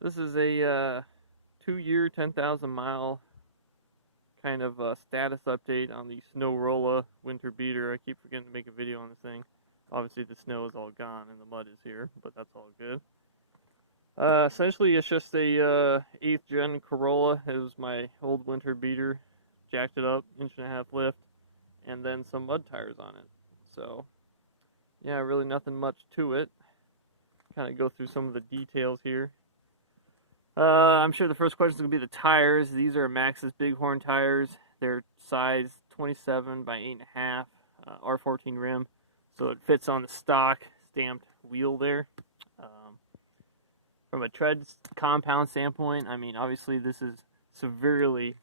This is a 2-year, 10,000 mile kind of status update on the Snorolla winter beater. I keep forgetting to make a video on this thing. Obviously, the snow is all gone and the mud is here, but that's all good. Essentially, it's just a 8th gen Corolla. It was my old winter beater. Jacked it up, 1.5 inch lift, and then some mud tires on it. So, yeah, really nothing much to it. Kind of go through some of the details here. I'm sure the first question is going to be the tires. These are Maxxis Bighorn tires. They're size 27 by 8.5, R14 rim, so it fits on the stock stamped wheel there. From a tread compound standpoint, I mean, obviously this is severely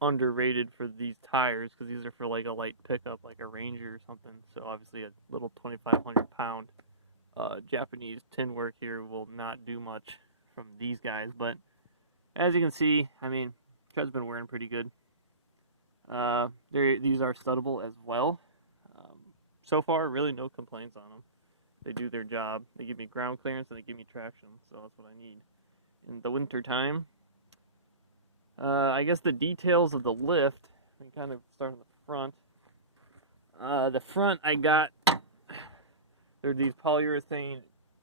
underrated for these tires because these are for like a light pickup, like a Ranger or something. So obviously a little 2,500 pound Japanese tin work here will not do much from these guys, but as you can see, I mean, tread's been wearing pretty good. These are studdable as well. So far, really no complaints on them. They do their job. They give me ground clearance and they give me traction, so that's what I need in the winter time. I guess the details of the lift, I can kind of start on the front. The front, I got, there are these polyurethane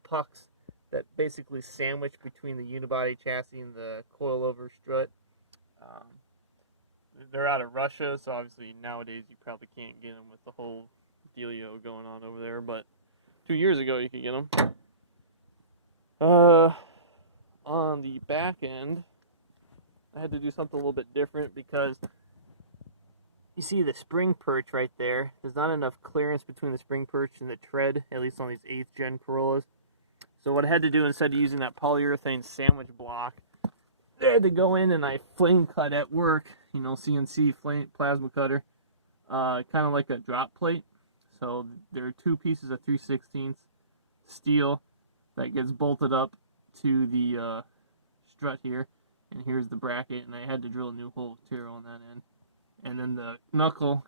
pucks that basically sandwich between the unibody chassis and the coilover strut. They're out of Russia, so obviously nowadays you probably can't get them with the whole dealio going on over there, but 2 years ago you could get them. On the back end, I had to do something a little bit different because you see the spring perch right there. There's not enough clearance between the spring perch and the tread, at least on these 8th gen Corollas. So what I had to do, instead of using that polyurethane sandwich block, I had to go in and I flame cut at work, CNC plasma cutter, kind of like a drop plate. So there are 2 pieces of 3/16 steel that gets bolted up to the strut here, and here's the bracket, and I had to drill a new hole material on that end. And then the knuckle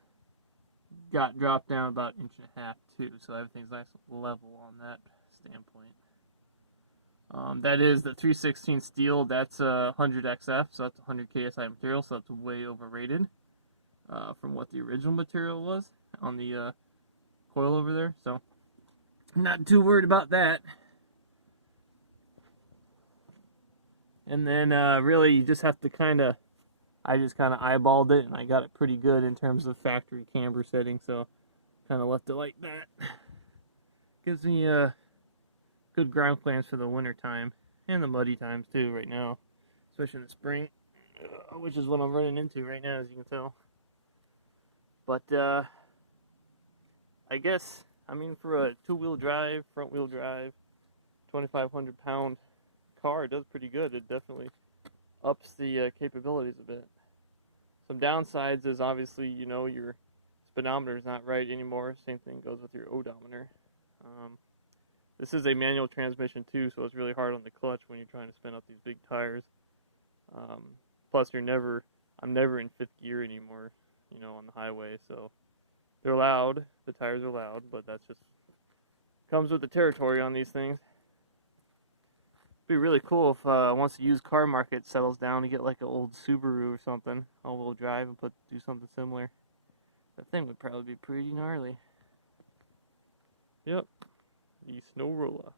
got dropped down about 1.5 inches too, so everything's nice and level on that standpoint. That is the 3/16 steel. That's 100 XF, so that's 100 KSI material, so that's way overrated from what the original material was on the coil over there. So I'm not too worried about that. And then really you just have to I just kind of eyeballed it, and I got it pretty good in terms of factory camber setting, so kind of left it like that. Gives me good ground clearance for the winter time and the muddy times too right now, especially in the spring, which is what I'm running into right now, as you can tell. But I guess, I mean, for a 2-wheel drive, front-wheel drive, 2,500 pound car, it does pretty good. It definitely ups the capabilities a bit. Some downsides is obviously, your speedometer is not right anymore. Same thing goes with your odometer. This is a manual transmission too, so it's really hard on the clutch when you're trying to spin up these big tires. Plus, I'm never in 5th gear anymore, on the highway, so they're loud. The tires are loud, but that's just comes with the territory on these things. It'd be really cool if once the used car market settles down to get like an old Subaru or something, all-wheel drive, and do something similar. That thing would probably be pretty gnarly. Yep, the Snorolla.